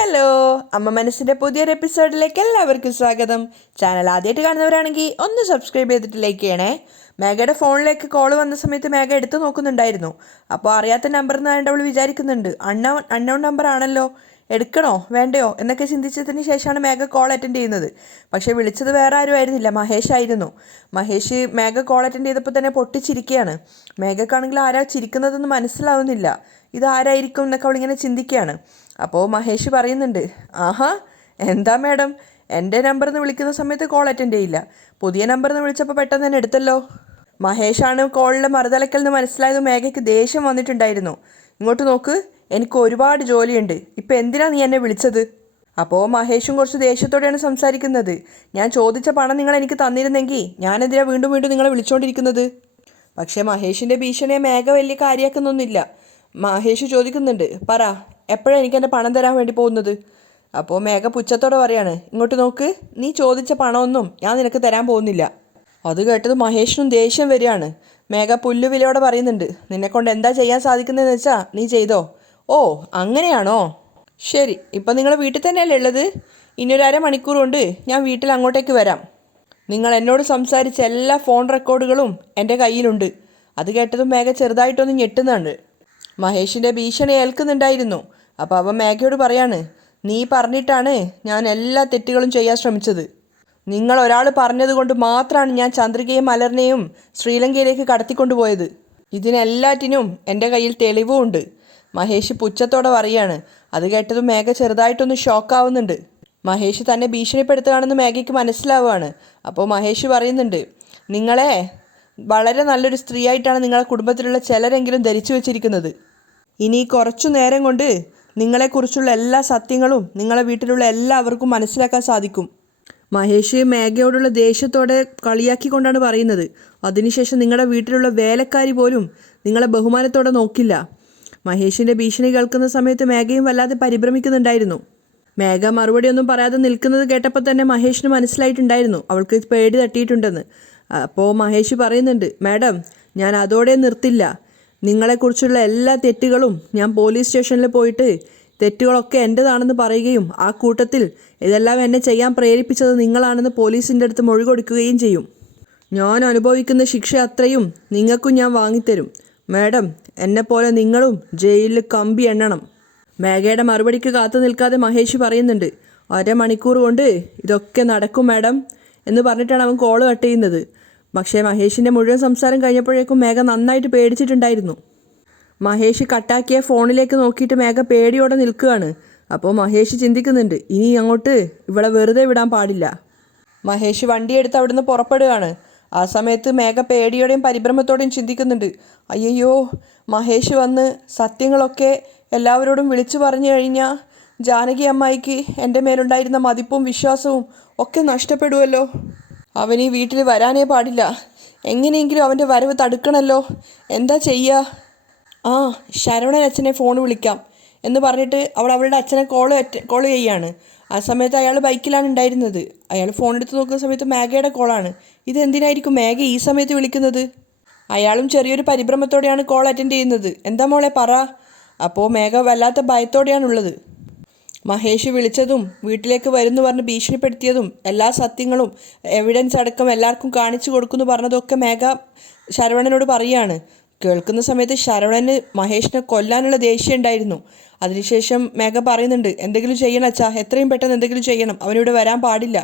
Hello, അമ്മ മനസ്സിൻ്റെ പുതിയൊരു എപ്പിസോഡിലേക്ക് എല്ലാവർക്കും സ്വാഗതം. ചാനൽ ആദ്യമായിട്ട് കാണുന്നവരാണെങ്കിൽ ഒന്ന് സബ്സ്ക്രൈബ് ചെയ്തിട്ട് ലൈക്ക് ചെയ്യണേ. മേഘയുടെ ഫോണിലേക്ക് കോൾ വന്ന സമയത്ത് മേഘ എടുത്തു നോക്കുന്നുണ്ടായിരുന്നു. അപ്പോൾ അറിയാത്ത നമ്പർ എന്നായിട്ട് അവൾ വിചാരിക്കുന്നുണ്ട്. അൺനോൺ നമ്പർ ആണല്ലോ, എടുക്കണോ വേണ്ടയോ എന്നൊക്കെ ചിന്തിച്ചതിന് ശേഷമാണ് മേഘ കോൾ അറ്റൻഡ് ചെയ്യുന്നത്. പക്ഷേ വിളിച്ചത് വേറെ ആരും ആയിരുന്നില്ല, മഹേഷ് ആയിരുന്നു. മഹേഷ് മേഘ കോൾ അറ്റൻഡ് ചെയ്തപ്പോൾ തന്നെ പൊട്ടിച്ചിരിക്കുകയാണ്. മേഘക്കാണെങ്കിൽ ആരാ ചിരിക്കുന്നതെന്ന് മനസ്സിലാവുന്നില്ല. ഇതാരായിരിക്കും എന്നൊക്കെ അവളിങ്ങനെ ചിന്തിക്കുകയാണ്. അപ്പോൾ മഹേഷ് പറയുന്നുണ്ട്, ആഹാ എന്താ മാഡം, എൻ്റെ നമ്പറിൽ നിന്ന് വിളിക്കുന്ന സമയത്ത് കോൾ അറ്റൻഡ് ചെയ്യില്ല, പുതിയ നമ്പറിൽ നിന്ന് വിളിച്ചപ്പോൾ പെട്ടെന്ന് തന്നെ എടുത്തല്ലോ. മഹേഷാണ് കോളിലെ മറുതലക്കൽ നിന്ന് മനസ്സിലായത്. മേഘയ്ക്ക് ദേഷ്യം വന്നിട്ടുണ്ടായിരുന്നു. ഇങ്ങോട്ട് നോക്ക്, എനിക്ക് ഒരുപാട് ജോലിയുണ്ട്, ഇപ്പം എന്തിനാ നീ എന്നെ വിളിച്ചത്? അപ്പോൾ മഹേഷും കുറച്ച് ദേഷ്യത്തോടെയാണ് സംസാരിക്കുന്നത്. ഞാൻ ചോദിച്ച പണം നിങ്ങൾ എനിക്ക് തന്നിരുന്നെങ്കിൽ ഞാനെന്തിനാ വീണ്ടും വീണ്ടും നിങ്ങളെ വിളിച്ചുകൊണ്ടിരിക്കുന്നത്? പക്ഷേ മഹേഷിൻ്റെ ഭീഷണിയെ മേഘ വലിയ കാര്യമാക്കുന്നൊന്നുമില്ല. മഹേഷ് ചോദിക്കുന്നുണ്ട്, പറ എപ്പോഴാണ് എനിക്ക് എൻ്റെ പണം തരാൻ വേണ്ടി പോകുന്നത്? അപ്പോൾ മേഘ പുച്ഛത്തോടെ പറയാണ്, ഇങ്ങോട്ട് നോക്ക്, നീ ചോദിച്ച പണമൊന്നും ഞാൻ നിനക്ക് തരാൻ പോകുന്നില്ല. അത് കേട്ടത് മഹേഷിനും ദേഷ്യം വരികയാണ്. മേഘ പുല്ലുവിലയോടെ പറയുന്നുണ്ട്, നിന്നെക്കൊണ്ട് എന്താ ചെയ്യാൻ സാധിക്കുന്നതെന്ന് വെച്ചാൽ നീ ചെയ്തോ. ഓ അങ്ങനെയാണോ, ശരി, ഇപ്പം നിങ്ങൾ വീട്ടിൽ തന്നെയല്ലേ ഉള്ളത്? ഇനി ഒരു അരമണിക്കൂർ കൊണ്ട് ഞാൻ വീട്ടിൽ അങ്ങോട്ടേക്ക് വരാം. നിങ്ങൾ എന്നോട് സംസാരിച്ച എല്ലാ ഫോൺ റെക്കോർഡുകളും എൻ്റെ കയ്യിലുണ്ട്. അത് കേട്ടതും മേഘ ചെറുതായിട്ടൊന്ന് ഞെട്ടുന്നുണ്ട്. മഹേഷിൻ്റെ ഭീഷണി ഏൽക്കുന്നുണ്ടായിരുന്നു. അപ്പോൾ അവൻ മേഘയോട് പറയാണ്, നീ പറഞ്ഞിട്ടാണ് ഞാൻ എല്ലാ തെറ്റുകളും ചെയ്യാൻ ശ്രമിച്ചത്. നിങ്ങൾ ഒരാൾ പറഞ്ഞതുകൊണ്ട് മാത്രമാണ് ഞാൻ ചന്ദ്രികയും മലറിനെയും ശ്രീലങ്കയിലേക്ക് കടത്തിക്കൊണ്ടുപോയത്. ഇതിനെല്ലാറ്റിനും എൻ്റെ കയ്യിൽ തെളിവും ഉണ്ട്. മഹേഷ് പുച്ഛത്തോടെ പറയാണ്. അത് കേട്ടതും മേഘ ചെറുതായിട്ടൊന്ന് ഷോക്കാവുന്നുണ്ട്. മഹേഷ് തന്നെ ഭീഷണിപ്പെടുത്തുകയാണെന്ന് മേഘയ്ക്ക് മനസ്സിലാവുകയാണ്. അപ്പോൾ മഹേഷ് പറയുന്നുണ്ട്, നിങ്ങളെ വളരെ നല്ലൊരു സ്ത്രീയായിട്ടാണ് നിങ്ങളുടെ കുടുംബത്തിലുള്ള ചിലരെങ്കിലും ധരിച്ചു വച്ചിരിക്കുന്നത്. ഇനി കുറച്ചു നേരം കൊണ്ട് നിങ്ങളെക്കുറിച്ചുള്ള എല്ലാ സത്യങ്ങളും നിങ്ങളെ വീട്ടിലുള്ള എല്ലാവർക്കും മനസ്സിലാക്കാൻ സാധിക്കും. മഹേഷ് മേഘയോടുള്ള ദേഷ്യത്തോടെ കളിയാക്കിക്കൊണ്ടാണ് പറയുന്നത്. അതിനുശേഷം നിങ്ങളുടെ വീട്ടിലുള്ള വേലക്കാരി പോലും നിങ്ങളെ ബഹുമാനത്തോടെ നോക്കില്ല. മഹേഷിൻ്റെ ഭീഷണി കേൾക്കുന്ന സമയത്ത് മേഘയും വല്ലാതെ പരിഭ്രമിക്കുന്നുണ്ടായിരുന്നു. മേഘ മറുപടിയൊന്നും പറയാതെ നിൽക്കുന്നത് കേട്ടപ്പോൾ തന്നെ മഹേഷിന് മനസ്സിലായിട്ടുണ്ടായിരുന്നു അവൾക്ക് പേടി തട്ടിയിട്ടുണ്ടെന്ന്. അപ്പോൾ മഹേഷ് പറയുന്നുണ്ട്, മാഡം ഞാൻ അതോടെ നിർത്തില്ല. നിങ്ങളെക്കുറിച്ചുള്ള എല്ലാ തെറ്റുകളും ഞാൻ പോലീസ് സ്റ്റേഷനിൽ പോയിട്ട് തെറ്റുകളൊക്കെ എൻ്റെതാണെന്ന് പറയുകയും ആ കൂട്ടത്തിൽ ഇതെല്ലാം എന്നെ ചെയ്യാൻ പ്രേരിപ്പിച്ചത് നിങ്ങളാണെന്ന് പോലീസിൻ്റെ അടുത്ത് മൊഴി കൊടുക്കുകയും ചെയ്യും. ഞാൻ അനുഭവിക്കുന്ന ശിക്ഷ അത്രയും നിങ്ങൾക്കും ഞാൻ വാങ്ങിത്തരും. മാഡം എന്നെപ്പോലെ നിങ്ങളും ജയിലിൽ കമ്പി എണ്ണണം. മേഘയുടെ മറുപടിക്ക് കാത്തു നിൽക്കാതെ മഹേഷ് പറയുന്നുണ്ട്, അരമണിക്കൂർ കൊണ്ട് ഇതൊക്കെ നടക്കും മാഡം എന്ന് പറഞ്ഞിട്ടാണ് അവൻ കോള് കട്ട് ചെയ്യുന്നത്. പക്ഷേ മഹേഷിൻ്റെ മുഴുവൻ സംസാരം കഴിഞ്ഞപ്പോഴേക്കും മേഘ നന്നായിട്ട് പേടിച്ചിട്ടുണ്ടായിരുന്നു. മഹേഷ് കട്ടാക്കിയ ഫോണിലേക്ക് നോക്കിയിട്ട് മേഘ പേടിയോടെ നിൽക്കുകയാണ്. അപ്പോൾ മഹേഷ് ചിന്തിക്കുന്നുണ്ട്, ഇനി അങ്ങോട്ട് ഇവളെ വെറുതെ വിടാൻ പാടില്ല. മഹേഷ് വണ്ടിയെടുത്ത് അവിടുന്ന് പുറപ്പെടുകയാണ്. ആ സമയത്ത് മേഘ പേടിയോടെയും പരിഭ്രമത്തോടെയും ചിന്തിക്കുന്നുണ്ട്, അയ്യോ മഹേഷ് വന്ന് സത്യങ്ങളൊക്കെ എല്ലാവരോടും വിളിച്ചു പറഞ്ഞു കഴിഞ്ഞാൽ ജാനകി അമ്മായിക്ക് എൻ്റെ മേലുണ്ടായിരുന്ന മതിപ്പും വിശ്വാസവും ഒക്കെ നഷ്ടപ്പെടുമല്ലോ. അവൻ ഈ വീട്ടിൽ വരാനേ പാടില്ല. എങ്ങനെയെങ്കിലും അവൻ്റെ വരവ് തടുക്കണമല്ലോ. എന്താ ചെയ്യുക? ആ, ശരവണൻ അച്ഛനെ ഫോൺ വിളിക്കാം എന്ന് പറഞ്ഞിട്ട് അവളുടെ അച്ഛനെ കോൾ ചെയ്യാണ്. ആ സമയത്ത് അയാൾ ബൈക്കിലാണ് ഉണ്ടായിരുന്നത്. അയാൾ ഫോൺ എടുത്ത് നോക്കുന്ന സമയത്ത് മേഘയുടെ കോളാണ്. ഇതെന്തിനായിരിക്കും മേഘ ഈ സമയത്ത് വിളിക്കുന്നത്? അയാളും ചെറിയൊരു പരിഭ്രമത്തോടെയാണ് കോൾ അറ്റൻഡ് ചെയ്യുന്നത്. എന്താ മോളെ പറ. അപ്പോൾ മേഘ വല്ലാത്ത ഭയത്തോടെയാണുള്ളത്. മഹേഷ് വിളിച്ചതും വീട്ടിലേക്ക് വരുന്നു പറഞ്ഞ് ഭീഷണിപ്പെടുത്തിയതും എല്ലാ സത്യങ്ങളും എവിഡൻസ് അടക്കം എല്ലാവർക്കും കാണിച്ചു കൊടുക്കുമെന്ന് പറഞ്ഞതൊക്കെ മേഘ ശരവണനോട് പറയുകയാണ്. കേൾക്കുന്ന സമയത്ത് ശരവണന് മഹേഷിനെ കൊല്ലാനുള്ള ദേഷ്യം ഉണ്ടായിരുന്നു. അതിനുശേഷം മേഘ പറയുന്നുണ്ട്, എന്തെങ്കിലും ചെയ്യണം അച്ഛാ, എത്രയും പെട്ടെന്ന് എന്തെങ്കിലും ചെയ്യണം, അവനിവിടെ വരാൻ പാടില്ല.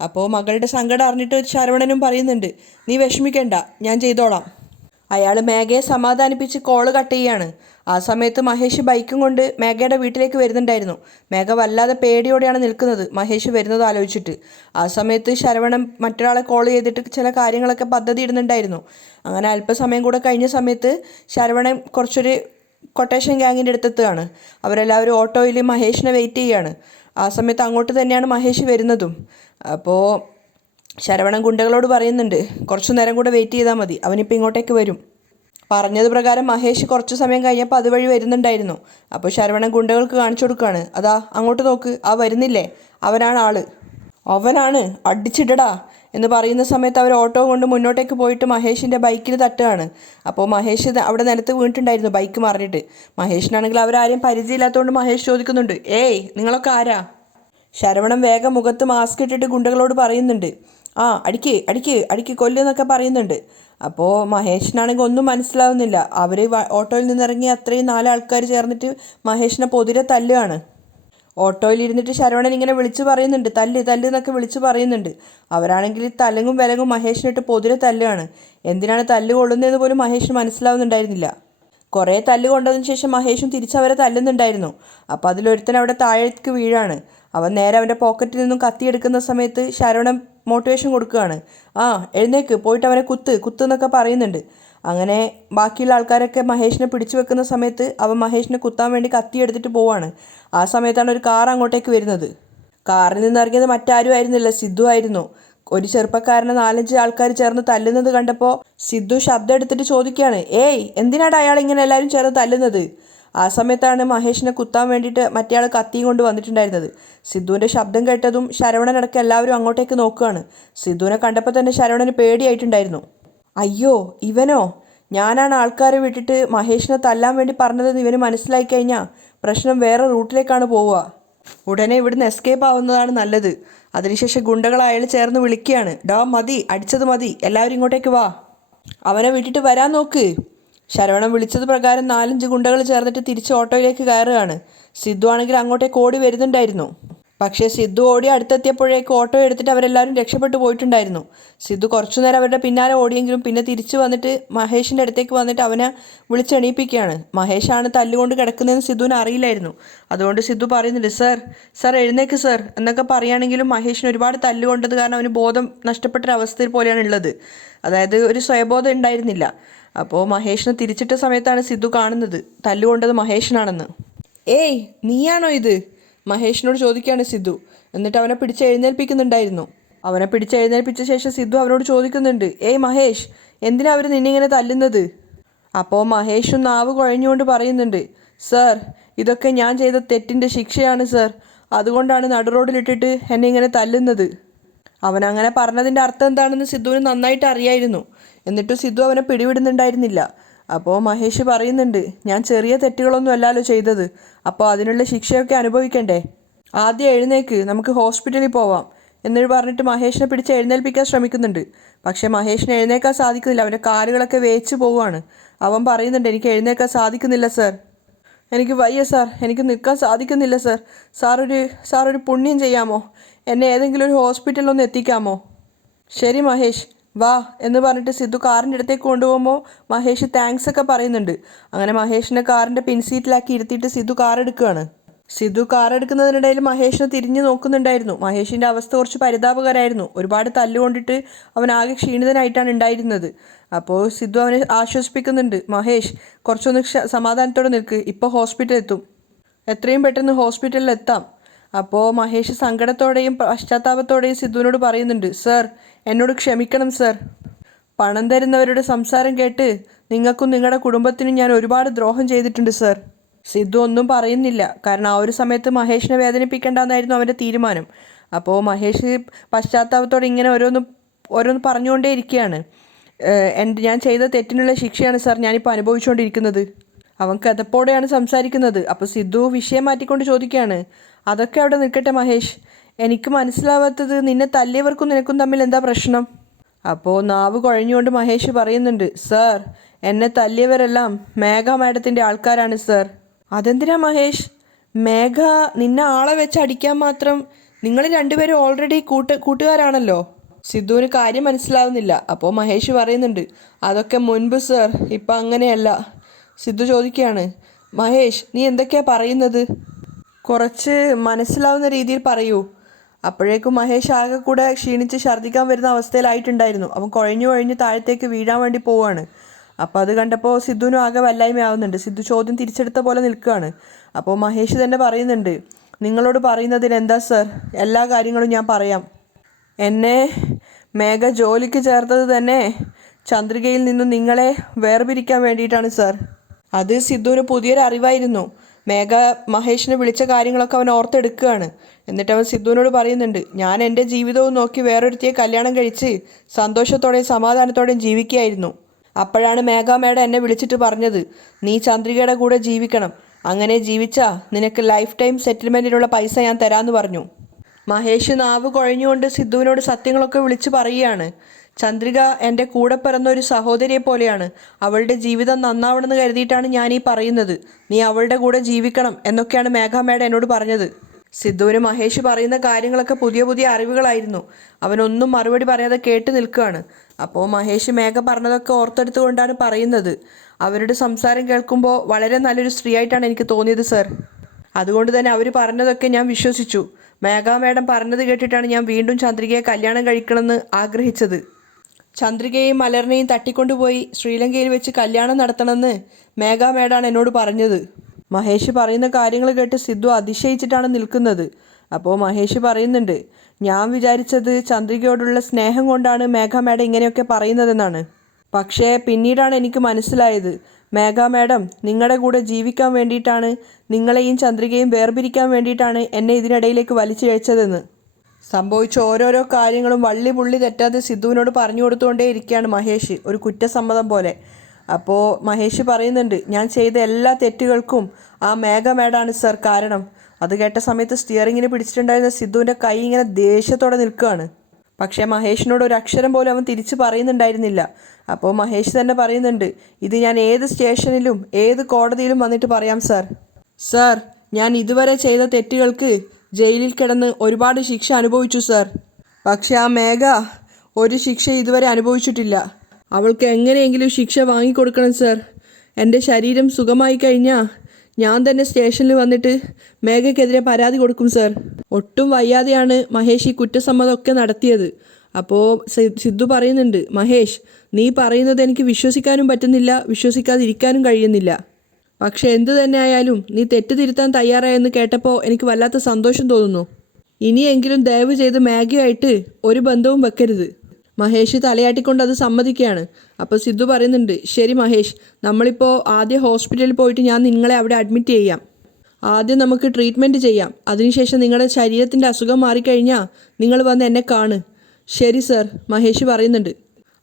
അപ്പോൾ മകളുടെ സങ്കടം അറിഞ്ഞിട്ട് ശരവണനും പറയുന്നുണ്ട്, നീ വിഷമിക്കേണ്ട, ഞാൻ ചെയ്തോളാം. അയാൾ മേഘയെ സമാധാനിപ്പിച്ച് കോള് കട്ട് ചെയ്യാണ്. ആ സമയത്ത് മഹേഷ് ബൈക്കും കൊണ്ട് മേഘയുടെ വീട്ടിലേക്ക് വരുന്നുണ്ടായിരുന്നു. മേഘ വല്ലാതെ പേടിയോടെയാണ് നിൽക്കുന്നത് മഹേഷ് വരുന്നത് ആലോചിച്ചിട്ട്. ആ സമയത്ത് ശരവണൻ മറ്റൊരാളെ കോൾ ചെയ്തിട്ട് ചില കാര്യങ്ങളൊക്കെ പദ്ധതി ഇടുന്നുണ്ടായിരുന്നു. അങ്ങനെ അല്പസമയം കൂടെ കഴിഞ്ഞ സമയത്ത് ശരവണൻ കുറച്ചൊരു കൊട്ടേഷൻ ഗ്യാങ്ങിൻ്റെ അടുത്തെത്തുകയാണ്. അവരെല്ലാവരും ഓട്ടോയിൽ മഹേഷിനെ വെയിറ്റ് ചെയ്യുകയാണ്. ആ സമയത്ത് അങ്ങോട്ട് തന്നെയാണ് മഹേഷ് വരുന്നതും. അപ്പോൾ ശരവണൻ ഗുണ്ടകളോട് പറയുന്നുണ്ട്, കുറച്ചു നേരം കൂടെ വെയിറ്റ് ചെയ്താൽ മതി, അവനിപ്പോൾ ഇങ്ങോട്ടേക്ക് വരും. പറഞ്ഞത് പ്രകാരം മഹേഷ് കുറച്ച് സമയം കഴിഞ്ഞപ്പോൾ അതുവഴി വരുന്നുണ്ടായിരുന്നു. അപ്പോൾ ശരവണൻ ഗുണ്ടകൾക്ക് കാണിച്ചു കൊടുക്കുകയാണ്, അതാ അങ്ങോട്ട് നോക്ക്, ആ വരുന്നില്ലേ, അവനാണ് ആള്. അവനാണ് അടിച്ചിടടാ എന്ന് പറയുന്ന സമയത്ത് അവർ ഓട്ടോ കൊണ്ട് മുന്നോട്ടേക്ക് പോയിട്ട് മഹേഷിൻ്റെ ബൈക്കിൽ തട്ടുകയാണ്. അപ്പോൾ മഹേഷ് അവിടെ നിലത്ത് വീണിട്ടുണ്ടായിരുന്നു ബൈക്ക് മറിഞ്ഞിട്ട്. മഹേഷിനാണെങ്കിൽ അവരാരെയും പരിചയമില്ലാത്തതുകൊണ്ട് മഹേഷ് ചോദിക്കുന്നുണ്ട്, ഏയ് നിങ്ങളൊക്കെ ആരാ? ശരവണൻ വേഗം മുഖത്ത് മാസ്ക് ഇട്ടിട്ട് ഗുണ്ടകളോട് പറയുന്നുണ്ട്, ആ അടിക്ക് അടിക്ക് അടിക്ക് കൊല്ലുന്നൊക്കെ പറയുന്നുണ്ട്. അപ്പോൾ മഹേഷിനാണെങ്കിൽ ഒന്നും മനസ്സിലാവുന്നില്ല. അവർ ഓട്ടോയിൽ നിന്നിറങ്ങി അത്രയും 4 ആൾക്കാർ ചേർന്നിട്ട് മഹേഷിനെ പൊതിരെ തല്ലുകയാണ്. ഓട്ടോയിൽ ഇരുന്നിട്ട് ശരവണൻ ഇങ്ങനെ വിളിച്ചു പറയുന്നുണ്ട്, തല്ല് തല്ല് എന്നൊക്കെ വിളിച്ചു പറയുന്നുണ്ട്. അവരാണെങ്കിൽ തലങ്ങും വിലങ്ങും മഹേഷിനിട്ട് പൊതിരെ തല്ലുകയാണ്. എന്തിനാണ് തല്ല് കൊള്ളുന്നതെന്ന് പോലും മഹേഷിന് മനസ്സിലാവുന്നുണ്ടായിരുന്നില്ല. കുറേ തല്ല് കൊണ്ടതിന് ശേഷം മഹേഷും തിരിച്ചവരെ തല്ലുന്നുണ്ടായിരുന്നു. അപ്പോൾ അതിലൊരുത്തൻ അവിടെ താഴേക്ക് വീഴാണ്. അവൻ നേരെ അവൻ്റെ പോക്കറ്റിൽ നിന്നും കത്തിയെടുക്കുന്ന സമയത്ത് ശരവണൻ മോട്ടിവേഷൻ കൊടുക്കുകയാണ്. ആ എഴുന്നേക്ക്, പോയിട്ട് അവനെ കുത്ത് കുത്ത് എന്നൊക്കെ പറയുന്നുണ്ട്. അങ്ങനെ ബാക്കിയുള്ള ആൾക്കാരൊക്കെ മഹേഷിനെ പിടിച്ചു വെക്കുന്ന സമയത്ത് അവൻ മഹേഷിനെ കുത്താൻ വേണ്ടി കത്തിയെടുത്തിട്ട് പോവാണ്. ആ സമയത്താണ് ഒരു കാർ അങ്ങോട്ടേക്ക് വരുന്നത്. കാറിൽ നിന്ന് ഇറങ്ങിയത് മറ്റാരും ആയിരുന്നില്ല, സിദ്ധു ആയിരുന്നു. ഒരു ചെറുപ്പക്കാരനെ 4-5 ആൾക്കാർ ചേർന്ന് തല്ലുന്നത് കണ്ടപ്പോൾ സിദ്ധു ശബ്ദം എടുത്തിട്ട് ചോദിക്കുകയാണ്, ഏയ് എന്തിനാണ് അയാൾ ഇങ്ങനെ എല്ലാവരും ചേർന്ന് തല്ലുന്നത്? ആ സമയത്താണ് മഹേഷിനെ കുത്താൻ വേണ്ടിയിട്ട് മറ്റേയാൾ കത്തിയും കൊണ്ട് വന്നിട്ടുണ്ടായിരുന്നത്. സിദ്ധുവിൻ്റെ ശബ്ദം കേട്ടതും ശരവണനടക്കം എല്ലാവരും അങ്ങോട്ടേക്ക് നോക്കുകയാണ്. സിദ്ധുവിനെ കണ്ടപ്പോൾ തന്നെ ശരവണന് പേടിയായിട്ടുണ്ടായിരുന്നു. അയ്യോ ഇവനോ? ഞാനാണ് ആൾക്കാരെ വിട്ടിട്ട് മഹേഷിനെ തല്ലാൻ വേണ്ടി പറഞ്ഞതെന്ന് ഇവന് മനസ്സിലായി കഴിഞ്ഞാൽ പ്രശ്നം വേറെ റൂട്ടിലേക്കാണ് പോവുക. ഉടനെ ഇവിടുന്ന് എസ്കേപ്പ് ആവുന്നതാണ് നല്ലത്. അതിനുശേഷം ഗുണ്ടകൾ അയാൾ ചേർന്ന് വിളിക്കുകയാണ്, ഡാ മതി, അടിച്ചത് മതി, എല്ലാവരും ഇങ്ങോട്ടേക്ക് വാ, അവനെ വിട്ടിട്ട് വരാൻ നോക്ക്. ശരവണൻ വിളിച്ചത് പ്രകാരം 4-5 ഗുണ്ടകൾ ചേർന്നിട്ട് തിരിച്ച് ഓട്ടോയിലേക്ക് കയറുകയാണ്. സിദ്ധു ആണെങ്കിൽ അങ്ങോട്ടേക്ക് ഓടി വരുന്നുണ്ടായിരുന്നു. പക്ഷേ സിദ്ധു ഓടി അടുത്തെത്തിയപ്പോഴേക്ക് ഓട്ടോ എടുത്തിട്ട് അവരെല്ലാവരും രക്ഷപ്പെട്ടു പോയിട്ടുണ്ടായിരുന്നു. സിദ്ധു കുറച്ചു നേരം അവരുടെ പിന്നാലെ ഓടിയെങ്കിലും പിന്നെ തിരിച്ചു വന്നിട്ട് മഹേഷിൻ്റെ അടുത്തേക്ക് വന്നിട്ട് അവനെ വിളിച്ചെണീപ്പിക്കുകയാണ്. മഹേഷാണ് തല്ലുകൊണ്ട് കിടക്കുന്നതെന്ന് സിദ്ധുവിന് അറിയില്ലായിരുന്നു. അതുകൊണ്ട് സിദ്ധു പറയുന്നുണ്ട്, സാർ എഴുന്നേക്ക് സാർ എന്നൊക്കെ പറയുകയാണെങ്കിലും മഹേഷിന് ഒരുപാട് തല്ലുകൊണ്ടത് കാരണം അവന് ബോധം നഷ്ടപ്പെട്ടൊരവസ്ഥയിൽ പോലെയാണ് ഉള്ളത്. അതായത് ഒരു സ്വയബോധം ഉണ്ടായിരുന്നില്ല. അപ്പോൾ മഹേഷിനെ തിരിച്ചിട്ട സമയത്താണ് സിദ്ധു കാണുന്നത് തല്ലുകൊണ്ടത് മഹേഷിനാണെന്ന്. ഏയ് നീയാണോ ഇത്? മഹേഷിനോട് ചോദിക്കുകയാണ് സിദ്ധു. എന്നിട്ട് അവനെ പിടിച്ച് എഴുന്നേൽപ്പിക്കുന്നുണ്ടായിരുന്നു. അവനെ പിടിച്ച് എഴുന്നേൽപ്പിച്ച ശേഷം സിദ്ധു അവനോട് ചോദിക്കുന്നുണ്ട്, ഏയ് മഹേഷ്, എന്തിനാ അവർ നിന്നിങ്ങനെ തല്ലുന്നത്? അപ്പോൾ മഹേഷും നാവ് കുഴഞ്ഞുകൊണ്ട് പറയുന്നുണ്ട്, സാർ ഇതൊക്കെ ഞാൻ ചെയ്ത തെറ്റിൻ്റെ ശിക്ഷയാണ് സാർ, അതുകൊണ്ടാണ് നടുറോഡിലിട്ടിട്ട് എന്നെ ഇങ്ങനെ തല്ലുന്നത്. അവനങ്ങനെ പറഞ്ഞതിൻ്റെ അർത്ഥം എന്താണെന്ന് സിദ്ധുവിന് നന്നായിട്ട് അറിയായിരുന്നു. എന്നിട്ടും സിദ്ധു അവനെ പിടിവിടുന്നുണ്ടായിരുന്നില്ല. അപ്പോൾ മഹേഷ് പറയുന്നുണ്ട്, ഞാൻ ചെറിയ തെറ്റുകളൊന്നും അല്ലല്ലോ ചെയ്തത്, അപ്പോൾ അതിനുള്ള ശിക്ഷയൊക്കെ അനുഭവിക്കണ്ടേ? ആദ്യം എഴുന്നേക്ക്, നമുക്ക് ഹോസ്പിറ്റലിൽ പോവാം എന്നിട്ട് പറഞ്ഞിട്ട് മഹേഷിനെ പിടിച്ച് എഴുന്നേൽപ്പിക്കാൻ ശ്രമിക്കുന്നുണ്ട്. പക്ഷേ മഹേഷിന് എഴുന്നേൽക്കാൻ സാധിക്കുന്നില്ല. അവൻ്റെ കാലുകളൊക്കെ വേച്ച് പോവുകയാണ്. അവൻ പറയുന്നുണ്ട്, എനിക്ക് എഴുന്നേൽക്കാൻ സാധിക്കുന്നില്ല സാർ, എനിക്ക് വയ്യ സാർ, എനിക്ക് നിൽക്കാൻ സാധിക്കുന്നില്ല സാർ, സാറൊരു പുണ്യം ചെയ്യാമോ? എന്നെ ഏതെങ്കിലും ഒരു ഹോസ്പിറ്റലിലൊന്ന് എത്തിക്കാമോ? ശരി മഹേഷ് വാ എന്ന് പറഞ്ഞിട്ട് സിദ്ധു കാറിൻ്റെ അടുത്തേക്ക് കൊണ്ടുപോകുമ്പോൾ മഹേഷ് താങ്ക്സ് ഒക്കെ പറയുന്നുണ്ട്. അങ്ങനെ മഹേഷിനെ കാറിൻ്റെ പിൻസീറ്റിലാക്കി ഇരുത്തിയിട്ട് സിദ്ധു കാർ എടുക്കുകയാണ്. സിദ്ധു കാർ എടുക്കുന്നതിനിടയിൽ മഹേഷിനെ തിരിഞ്ഞു നോക്കുന്നുണ്ടായിരുന്നു. മഹേഷിൻ്റെ അവസ്ഥ കുറച്ച് പരിതാപകരമായിരുന്നു. ഒരുപാട് തല്ലുകൊണ്ടിട്ട് അവൻ ആകെ ക്ഷീണിതനായിട്ടാണ് ഉണ്ടായിരുന്നത്. അപ്പോൾ സിദ്ധു അവനെ ആശ്വസിപ്പിക്കുന്നുണ്ട്, മഹേഷ് കുറച്ചൊന്ന് സമാധാനത്തോടെ നിൽക്ക്, ഇപ്പോൾ ഹോസ്പിറ്റലിൽ എത്തും, എത്രയും പെട്ടെന്ന് ഹോസ്പിറ്റലിൽ എത്താം. അപ്പോൾ മഹേഷ് സങ്കടത്തോടെയും പശ്ചാത്താപത്തോടെയും സിദ്ധുവിനോട് പറയുന്നുണ്ട്, സർ എന്നോട് ക്ഷമിക്കണം സർ, പണം തരുന്നവരുടെ സംസാരം കേട്ട് നിങ്ങൾക്കും നിങ്ങളുടെ കുടുംബത്തിനും ഞാൻ ഒരുപാട് ദ്രോഹം ചെയ്തിട്ടുണ്ട് സർ. സിദ്ധു ഒന്നും പറയുന്നില്ല. കാരണം ആ ഒരു സമയത്ത് മഹേഷിനെ വേദനിപ്പിക്കേണ്ടെന്നായിരുന്നു അവൻ്റെ തീരുമാനം. അപ്പോൾ മഹേഷ് പശ്ചാത്താപത്തോടെ ഇങ്ങനെ ഓരോന്ന് പറഞ്ഞുകൊണ്ടേ ഇരിക്കുകയാണ്. ഞാൻ ചെയ്ത തെറ്റിനുള്ള ശിക്ഷയാണ് സാർ ഞാനിപ്പോൾ അനുഭവിച്ചുകൊണ്ടിരിക്കുന്നത്. അവൻ കഥപ്പോടെയാണ് സംസാരിക്കുന്നത്. അപ്പോൾ സിദ്ധു വിഷയം മാറ്റിക്കൊണ്ട് ചോദിക്കുകയാണ്, അതൊക്കെ അവിടെ നിൽക്കട്ടെ മഹേഷ്, എനിക്ക് മനസ്സിലാവാത്തത് നിന്നെ തല്ലിയവർക്കും നിനക്കും തമ്മിൽ എന്താ പ്രശ്നം? അപ്പോൾ നാവ് കുഴഞ്ഞുകൊണ്ട് മഹേഷ് പറയുന്നുണ്ട്, സാർ എന്നെ തല്ലിയവരെല്ലാം മേഘ മാഡത്തിൻ്റെ ആൾക്കാരാണ് സാർ. അതെന്തിനാ മഹേഷ്? മേഘ നിന്നെ ആളെ വെച്ച് അടിക്കാൻ മാത്രം? നിങ്ങൾ രണ്ടുപേരും ഓൾറെഡി കൂട്ടുകാരാണല്ലോ. സിദ്ധുവിന് കാര്യം മനസ്സിലാവുന്നില്ല. അപ്പോൾ മഹേഷ് പറയുന്നുണ്ട്, അതൊക്കെ മുൻപ് സാർ, ഇപ്പം അങ്ങനെയല്ല. സിദ്ധു ചോദിക്കുകയാണ്, മഹേഷ് നീ എന്തൊക്കെയാ പറയുന്നത്? കുറച്ച് മനസ്സിലാവുന്ന രീതിയിൽ പറയൂ. അപ്പോഴേക്കും മഹേഷ് ആകെ കൂടെ ക്ഷീണിച്ച് ഛർദ്ദിക്കാൻ വരുന്ന അവസ്ഥയിലായിട്ടുണ്ടായിരുന്നു. അവൻ കുഴഞ്ഞു താഴത്തേക്ക് വീഴാൻ വേണ്ടി പോവുകയാണ്. അപ്പോൾ അത് കണ്ടപ്പോൾ സിദ്ധുവിനും ആകെ വല്ലായ്മയാവുന്നുണ്ട്. സിദ്ധു ചോദ്യം തിരിച്ചെടുത്ത പോലെ നിൽക്കുകയാണ്. അപ്പോൾ മഹേഷ് തന്നെ പറയുന്നുണ്ട്, നിങ്ങളോട് പറയുന്നതിന് എന്താ സർ, എല്ലാ കാര്യങ്ങളും ഞാൻ പറയാം. എന്നെ മേഘ ജോലിക്ക് ചേർത്തത് തന്നെ ചന്ദ്രികയിൽ നിന്നും നിങ്ങളെ വേർപിരിക്കാൻ വേണ്ടിയിട്ടാണ് സർ. അത് സിദ്ധുവിന് പുതിയൊരു അറിവായിരുന്നു. മേഘ മഹേഷിനെ വിളിച്ച കാര്യങ്ങളൊക്കെ അവൻ ഓർത്തെടുക്കുകയാണ്. എന്നിട്ട് അവൻ സിദ്ധുവിനോട് പറയുന്നുണ്ട്, ഞാൻ എൻ്റെ ജീവിതവും നോക്കി വേറൊരുത്തിയെ കല്യാണം കഴിച്ച് സന്തോഷത്തോടെയും സമാധാനത്തോടെയും ജീവിക്കുകയായിരുന്നു. അപ്പോഴാണ് മേഘ മേഡം എന്നെ വിളിച്ചിട്ട് പറഞ്ഞത്, നീ ചന്ദ്രികയുടെ കൂടെ ജീവിക്കണം, അങ്ങനെ ജീവിച്ചാൽ നിനക്ക് ലൈഫ് ടൈം സെറ്റിൽമെൻറ്റിനുള്ള പൈസ ഞാൻ തരാമെന്ന് പറഞ്ഞു. മഹേഷ് നാവ് കുഴഞ്ഞുകൊണ്ട് സിദ്ധുവിനോട് സത്യങ്ങളൊക്കെ വിളിച്ചു പറയുകയാണ്. ചന്ദ്രിക എൻ്റെ കൂടെ പിറന്ന ഒരു സഹോദരിയെ പോലെയാണ്. അവളുടെ ജീവിതം നന്നാവണമെന്ന് കരുതിയിട്ടാണ് ഞാൻ ഈ പറയുന്നത്. നീ അവളുടെ കൂടെ ജീവിക്കണം എന്നൊക്കെയാണ് മേഘ മേഡം എന്നോട് പറഞ്ഞത്. സിദ്ധുവിന് മഹേഷ് പറയുന്ന കാര്യങ്ങളൊക്കെ പുതിയ പുതിയ അറിവുകളായിരുന്നു. അവനൊന്നും മറുപടി പറയാതെ കേട്ട് നിൽക്കുകയാണ്. അപ്പോൾ മഹേഷ് മേഘ പറഞ്ഞതൊക്കെ ഓർത്തെടുത്തുകൊണ്ടാണ് പറയുന്നത്. അവരുടെ സംസാരം കേൾക്കുമ്പോൾ വളരെ നല്ലൊരു സ്ത്രീയായിട്ടാണ് എനിക്ക് തോന്നിയത് സർ. അതുകൊണ്ട് തന്നെ അവർ പറഞ്ഞതൊക്കെ ഞാൻ വിശ്വസിച്ചു. മേഘ മേഡം പറഞ്ഞത് കേട്ടിട്ടാണ് ഞാൻ വീണ്ടും ചന്ദ്രികയെ കല്യാണം കഴിക്കണമെന്ന് ആഗ്രഹിച്ചത്. ചന്ദ്രികയെയും മലറിനെയും തട്ടിക്കൊണ്ടുപോയി ശ്രീലങ്കയിൽ വെച്ച് കല്യാണം നടത്തണമെന്ന് മേഘ മേഡാണ് എന്നോട് പറഞ്ഞത്. മഹേഷ് പറയുന്ന കാര്യങ്ങൾ കേട്ട് സിദ്ധു അതിശയിച്ചിട്ടാണ് നിൽക്കുന്നത്. അപ്പോൾ മഹേഷ് പറയുന്നുണ്ട്, ഞാൻ വിചാരിച്ചത് ചന്ദ്രികയോടുള്ള സ്നേഹം കൊണ്ടാണ് മേഘ മേഡം ഇങ്ങനെയൊക്കെ പറയുന്നതെന്നാണ്. പക്ഷേ പിന്നീടാണ് എനിക്ക് മനസ്സിലായത്, മേഘ മേഡം നിങ്ങളുടെ കൂടെ ജീവിക്കാൻ വേണ്ടിയിട്ടാണ്, നിങ്ങളെയും ചന്ദ്രികയും വേർപിരിക്കാൻ വേണ്ടിയിട്ടാണ് എന്നെ ഇതിനിടയിലേക്ക് വലിച്ചിഴച്ചതെന്ന്. സംഭവിച്ച ഓരോരോ കാര്യങ്ങളും വള്ളി പുള്ളി തെറ്റാതെ സിദ്ധുവിനോട് പറഞ്ഞു കൊടുത്തുകൊണ്ടേ ഇരിക്കുകയാണ് മഹേഷ്, ഒരു കുറ്റസമ്മതം പോലെ. അപ്പോൾ മഹേഷ് പറയുന്നുണ്ട്, ഞാൻ ചെയ്ത എല്ലാ തെറ്റുകൾക്കും ആ മേഘ മേഡാണ് സർ കാരണം. അത് കേട്ട സമയത്ത് സ്റ്റിയറിങ്ങിന് പിടിച്ചിട്ടുണ്ടായിരുന്ന സിദ്ധുവിൻ്റെ കൈ ഇങ്ങനെ ദേഷ്യത്തോടെ നിൽക്കുകയാണ്. പക്ഷേ മഹേഷിനോട് ഒരു അക്ഷരം പോലും അവൻ തിരിച്ച് പറയുന്നുണ്ടായിരുന്നില്ല. അപ്പോൾ മഹേഷ് തന്നെ പറയുന്നുണ്ട്, ഇത് ഞാൻ ഏത് സ്റ്റേഷനിലും ഏത് കോടതിയിലും വന്നിട്ട് പറയാം സാർ. സാർ, ഞാൻ ഇതുവരെ ചെയ്ത തെറ്റുകൾക്ക് ജയിലിൽ കിടന്ന് ഒരുപാട് ശിക്ഷ അനുഭവിച്ചു സാർ. പക്ഷെ ആ മേഘ ഒരു ശിക്ഷ ഇതുവരെ അനുഭവിച്ചിട്ടില്ല. അവൾക്ക് എങ്ങനെയെങ്കിലും ശിക്ഷ വാങ്ങിക്കൊടുക്കണം സാർ. എൻ്റെ ശരീരം സുഖമായി കഴിഞ്ഞാൽ ഞാൻ തന്നെ സ്റ്റേഷനിൽ വന്നിട്ട് മേഘയ്ക്കെതിരെ പരാതി കൊടുക്കും സാർ. ഒട്ടും വയ്യാതെയാണ് മഹേഷ് ഈ കുറ്റസമ്മതമൊക്കെ നടത്തിയത്. അപ്പോൾ സിദ്ധു പറയുന്നുണ്ട്, മഹേഷ്, നീ പറയുന്നത് എനിക്ക് വിശ്വസിക്കാനും പറ്റുന്നില്ല, വിശ്വസിക്കാതിരിക്കാനും കഴിയുന്നില്ല. പക്ഷെ എന്തു തന്നെ ആയാലും നീ തെറ്റ് തിരുത്താൻ തയ്യാറായെന്ന് കേട്ടപ്പോൾ എനിക്ക് വല്ലാത്ത സന്തോഷം തോന്നുന്നു. ഇനിയെങ്കിലും ദയവ് ചെയ്ത് മേഘയായിട്ട് ഒരു ബന്ധവും വെക്കരുത്. മഹേഷ് തലയാട്ടിക്കൊണ്ട് അത് സമ്മതിക്കുകയാണ്. അപ്പോൾ സിദ്ധു പറയുന്നുണ്ട്, ശരി മഹേഷ്, നമ്മളിപ്പോൾ ആദ്യം ഹോസ്പിറ്റലിൽ പോയിട്ട് ഞാൻ നിങ്ങളെ അവിടെ അഡ്മിറ്റ് ചെയ്യാം. ആദ്യം നമുക്ക് ട്രീറ്റ്മെൻറ്റ് ചെയ്യാം. അതിനുശേഷം നിങ്ങളുടെ ശരീരത്തിൻ്റെ അസുഖം മാറിക്കഴിഞ്ഞാൽ നിങ്ങൾ വന്ന് എന്നെ കാണ്. ശരി സർ, മഹേഷ് പറയുന്നുണ്ട്.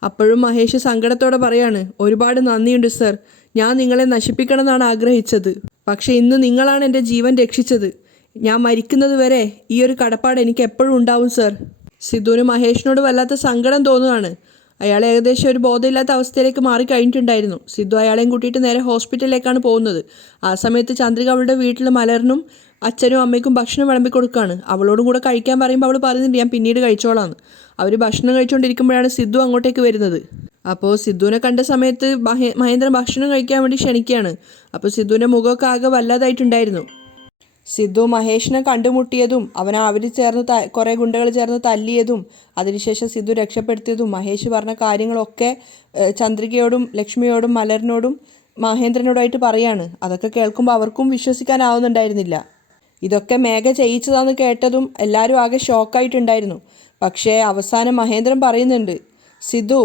അപ്പോഴും മഹേഷ് സങ്കടത്തോടെ പറയാണ്, ഒരുപാട് നന്ദിയുണ്ട് സർ. ഞാൻ നിങ്ങളെ നശിപ്പിക്കണമെന്നാണ് ആഗ്രഹിച്ചത്. പക്ഷേ ഇന്ന് നിങ്ങളാണ് എൻ്റെ ജീവൻ രക്ഷിച്ചത്. ഞാൻ മരിക്കുന്നത് വരെ ഈ ഒരു കടപ്പാട് എനിക്ക് എപ്പോഴും ഉണ്ടാവും സർ. സിദ്ധുവിന് മഹേഷിനോട് വല്ലാത്ത സങ്കടം തോന്നുകയാണ്. അയാൾ ഏകദേശം ഒരു ബോധമില്ലാത്ത അവസ്ഥയിലേക്ക് മാറിക്കഴിഞ്ഞിട്ടുണ്ടായിരുന്നു. സിദ്ധു അയാളെയും കൂട്ടിയിട്ട് നേരെ ഹോസ്പിറ്റലിലേക്കാണ് പോകുന്നത്. ആ സമയത്ത് ചന്ദ്രിക അവളുടെ വീട്ടിൽ മലറിനും അച്ഛനും അമ്മയ്ക്കും ഭക്ഷണം വിളമ്പി കൊടുക്കുകയാണ്. അവളോടും കൂടെ കഴിക്കാൻ പറയുമ്പോൾ അവൾ പറയുന്നുണ്ട്, ഞാൻ പിന്നീട് കഴിച്ചോളാന്ന്. അവർ ഭക്ഷണം കഴിച്ചുകൊണ്ടിരിക്കുമ്പോഴാണ് സിദ്ധു അങ്ങോട്ടേക്ക് വരുന്നത്. അപ്പോൾ സിദ്ധുവിനെ കണ്ട സമയത്ത് മഹേന്ദ്രൻ ഭക്ഷണം കഴിക്കാൻ വേണ്ടി ക്ഷണിക്കുകയാണ്. അപ്പോൾ സിദ്ധുവിൻ്റെ മുഖമൊക്കെ ആകെ വല്ലാതായിട്ടുണ്ടായിരുന്നു. സിദ്ധു മഹേഷിനെ കണ്ടുമുട്ടിയതും അവർ ചേർന്ന് കുറേ ഗുണ്ടകൾ ചേർന്ന് തല്ലിയതും അതിനുശേഷം സിദ്ധു രക്ഷപ്പെടുത്തിയതും മഹേഷ് പറഞ്ഞ കാര്യങ്ങളൊക്കെ ചന്ദ്രികയോടും ലക്ഷ്മിയോടും മലറിനോടും മഹേന്ദ്രനോടായിട്ട് പറയാണ്. അതൊക്കെ കേൾക്കുമ്പോൾ അവർക്കും വിശ്വസിക്കാനാവുന്നുണ്ടായിരുന്നില്ല. ഇതൊക്കെ മേഘ ചെയ്യിച്ചതാന്ന് കേട്ടതും എല്ലാവരും ആകെ ഷോക്കായിട്ടുണ്ടായിരുന്നു. പക്ഷേ അവസാനം മഹേന്ദ്രൻ പറയുന്നുണ്ട്, സിദ്ധു,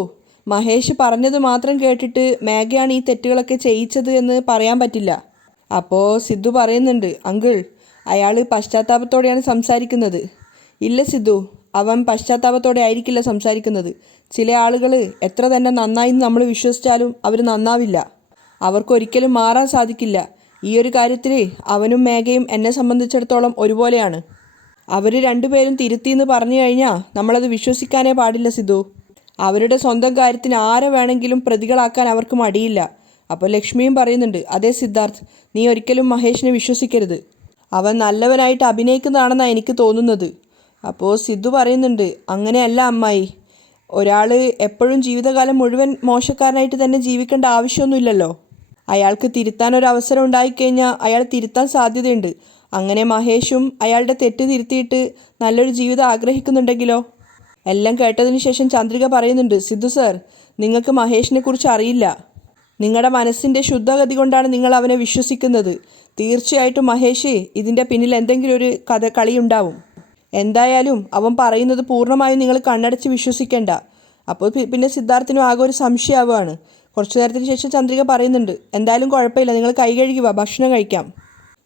മഹേഷ് പറഞ്ഞത് മാത്രം കേട്ടിട്ട് മേഘയാണ് ഈ തെറ്റുകളൊക്കെ ചെയ്യിച്ചത് എന്ന് പറയാൻ പറ്റില്ല. അപ്പോൾ സിദ്ധു പറയുന്നുണ്ട്, അങ്കിൾ, അയാൾ പശ്ചാത്താപത്തോടെയാണ് സംസാരിക്കുന്നത്. ഇല്ല സിദ്ധു, അവൻ പശ്ചാത്താപത്തോടെ ആയിരിക്കില്ല സംസാരിക്കുന്നത്. ചില ആളുകൾ എത്ര തന്നെ നന്നായി നമ്മൾ വിശ്വസിച്ചാലും അവർ നന്നാവില്ല. അവർക്കൊരിക്കലും മാറാൻ സാധിക്കില്ല. ഈ ഒരു കാര്യത്തിൽ അവനും മേഘയും എന്നെ സംബന്ധിച്ചിടത്തോളം ഒരുപോലെയാണ്. അവർ രണ്ടുപേരും തിരുത്തിയെന്ന് പറഞ്ഞു കഴിഞ്ഞാൽ നമ്മളത് വിശ്വസിക്കാനേ പാടില്ല സിദ്ധു. അവരുടെ സ്വന്തം കാര്യത്തിന് ആരെ വേണമെങ്കിലും പ്രതികളാക്കാൻ അവർക്ക് മടിയില്ല. അപ്പോൾ ലക്ഷ്മിയും പറയുന്നുണ്ട്, അതേ സിദ്ധാർത്ഥ്, നീ ഒരിക്കലും മഹേഷിനെ വിശ്വസിക്കരുത്. അവൻ നല്ലവനായിട്ട് അഭിനയിക്കുന്നതാണെന്നാണ് എനിക്ക് തോന്നുന്നത്. അപ്പോൾ സിദ്ധു പറയുന്നുണ്ട്, അങ്ങനെയല്ല അമ്മായി. ഒരാൾ എപ്പോഴും ജീവിതകാലം മുഴുവൻ മോശക്കാരനായിട്ട് തന്നെ ജീവിക്കേണ്ട ആവശ്യമൊന്നുമില്ലല്ലോ. അയാൾക്ക് തിരുത്താൻ ഒരു അവസരം ഉണ്ടായിക്കഴിഞ്ഞാൽ അയാൾ തിരുത്താൻ സാധ്യതയുണ്ട്. അങ്ങനെ മഹേഷും അയാളുടെ തെറ്റ് തിരുത്തിയിട്ട് നല്ലൊരു ജീവിതം ആഗ്രഹിക്കുന്നുണ്ടെങ്കിലോ? എല്ലാം കേട്ടതിന് ശേഷം ചന്ദ്രിക പറയുന്നുണ്ട്, സിദ്ധു സർ, നിങ്ങൾക്ക് മഹേഷിനെ കുറിച്ച് അറിയില്ല. നിങ്ങളുടെ മനസ്സിൻ്റെ ശുദ്ധഗതി കൊണ്ടാണ് നിങ്ങൾ അവനെ വിശ്വസിക്കുന്നത്. തീർച്ചയായിട്ടും മഹേഷ് ഇതിൻ്റെ പിന്നിൽ എന്തെങ്കിലും ഒരു കളിയുണ്ടാവും. എന്തായാലും അവൻ പറയുന്നത് പൂർണ്ണമായും നിങ്ങൾ കണ്ണടച്ച് വിശ്വസിക്കേണ്ട. അപ്പോൾ പിന്നെ സിദ്ധാർത്ഥിനും ആകെ ഒരു സംശയമാവുകയാണ്. കുറച്ചു നേരത്തിന് ശേഷം ചന്ദ്രിക പറയുന്നുണ്ട്, എന്തായാലും കുഴപ്പമില്ല, നിങ്ങൾ കൈ കഴുകി വാ, ഭക്ഷണം കഴിക്കാം.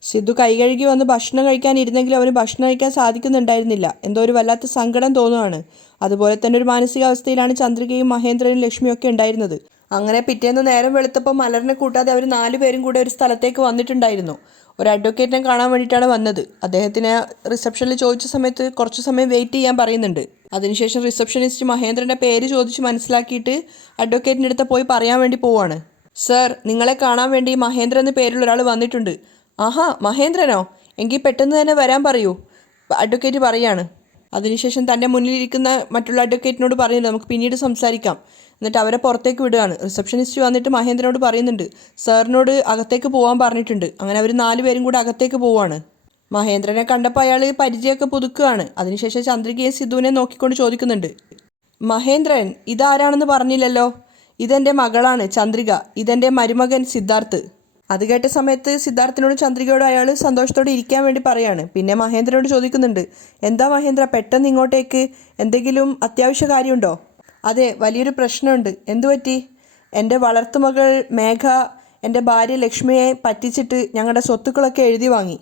സിദ്ധു കൈ കഴുകി വന്ന് ഭക്ഷണം കഴിക്കാനിരുന്നെങ്കിലും അവന് ഭക്ഷണം കഴിക്കാൻ സാധിക്കുന്നുണ്ടായിരുന്നില്ല. എന്തോ ഒരു വല്ലാത്ത സങ്കടം തോന്നുകയാണ്. അതുപോലെ തന്നെ ഒരു മാനസികാവസ്ഥയിലാണ് ചന്ദ്രികയും മഹേന്ദ്രനും ലക്ഷ്മിയൊക്കെ ഉണ്ടായിരുന്നത്. അങ്ങനെ പിറ്റേന്ന് നേരം വെളുത്തപ്പോൾ മലറിനെ കൂട്ടാതെ അവർ 4 പേരും കൂടെ ഒരു സ്ഥലത്തേക്ക് വന്നിട്ടുണ്ടായിരുന്നു. ഒരു അഡ്വക്കേറ്റിനെ കാണാൻ വേണ്ടിയിട്ടാണ് വന്നത്. അദ്ദേഹത്തിന് റിസപ്ഷനിൽ ചോദിച്ച സമയത്ത് കുറച്ച് സമയം വെയിറ്റ് ചെയ്യാൻ പറയുന്നുണ്ട്. അതിനുശേഷം റിസപ്ഷനിസ്റ്റ് മഹേന്ദ്രൻ്റെ പേര് ചോദിച്ച് മനസ്സിലാക്കിയിട്ട് അഡ്വക്കേറ്റിൻ്റെ അടുത്ത് പോയി പറയാൻ വേണ്ടി പോവാണ്. സർ, നിങ്ങളെ കാണാൻ വേണ്ടി മഹേന്ദ്രൻ എന്ന പേരുള്ള ഒരാൾ വന്നിട്ടുണ്ട്. ആഹാ, മഹേന്ദ്രനോ? എങ്കിൽ പെട്ടെന്ന് തന്നെ വരാൻ പറയൂ, അഡ്വക്കേറ്റ് പറയാണ്. അതിനുശേഷം തൻ്റെ മുന്നിലിരിക്കുന്ന മറ്റുള്ള അഡ്വക്കേറ്റിനോട് പറയുന്നത് നമുക്ക് പിന്നീട് സംസാരിക്കാം. എന്നിട്ട് അവരെ പുറത്തേക്ക് വിടുകയാണ്. റിസപ്ഷനിസ്റ്റ് വന്നിട്ട് മഹേന്ദ്രനോട് പറയുന്നുണ്ട് സാറിനോട് അകത്തേക്ക് പോകാൻ പറഞ്ഞിട്ടുണ്ട്. അങ്ങനെ അവർ 4 പേരും കൂടെ അകത്തേക്ക് പോവാണ്. മഹേന്ദ്രനെ കണ്ടപ്പോൾ അയാൾ പരിചയമൊക്കെ പുതുക്കുകയാണ്. അതിനുശേഷം ചന്ദ്രികയെ സിദ്ധുവിനെ നോക്കിക്കൊണ്ട് ചോദിക്കുന്നുണ്ട്, മഹേന്ദ്രൻ ഇതാരാണെന്ന് പറഞ്ഞില്ലല്ലോ? ഇതെൻ്റെ മകളാണ് ചന്ദ്രിക, ഇതെൻ്റെ മരുമകൻ സിദ്ധാർത്ഥ്. അത് കേട്ട സമയത്ത് സിദ്ധാർത്ഥിനോട് ചന്ദ്രികയോട് അയാൾ സന്തോഷത്തോടെ ഇരിക്കാൻ വേണ്ടി പറയാണ്. പിന്നെ മഹേന്ദ്രനോട് ചോദിക്കുന്നുണ്ട്, എന്താ മഹേന്ദ്ര പെട്ടെന്ന് ഇങ്ങോട്ടേക്ക്, എന്തെങ്കിലും അത്യാവശ്യ കാര്യമുണ്ടോ? അതെ, വലിയൊരു പ്രശ്നമുണ്ട്. എന്തു പറ്റി? എൻ്റെ വളർത്തുമകൾ മേഘ എൻ്റെ ഭാര്യ ലക്ഷ്മിയെ പറ്റിച്ചിട്ട് ഞങ്ങളുടെ സ്വത്തുക്കളൊക്കെ എഴുതി വാങ്ങി.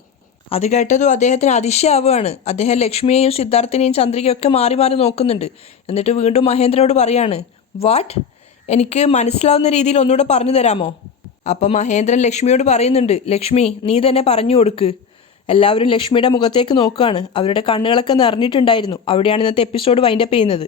അത് കേട്ടതും അദ്ദേഹത്തിന് അതിശയാവുകയാണ്. അദ്ദേഹം ലക്ഷ്മിയെയും സിദ്ധാർത്ഥിനെയും ചന്ദ്രികയൊക്കെ മാറി മാറി നോക്കുന്നുണ്ട്. എന്നിട്ട് വീണ്ടും മഹേന്ദ്രനോട് പറയാണ്, വാട്ട്? എനിക്ക് മനസ്സിലാവുന്ന രീതിയിൽ ഒന്നുകൂടെ പറഞ്ഞു തരാമോ? അപ്പം മഹേന്ദ്രൻ ലക്ഷ്മിയോട് പറയുന്നുണ്ട്, ലക്ഷ്മി നീ തന്നെ പറഞ്ഞു കൊടുക്ക്. എല്ലാവരും ലക്ഷ്മിയുടെ മുഖത്തേക്ക് നോക്കുകയാണ്. അവരുടെ കണ്ണുകളൊക്കെ നിറഞ്ഞിട്ടുണ്ടായിരുന്നു. അവിടെയാണ് ഇന്നത്തെ എപ്പിസോഡ് വൈൻഡപ്പ് ചെയ്യുന്നത്.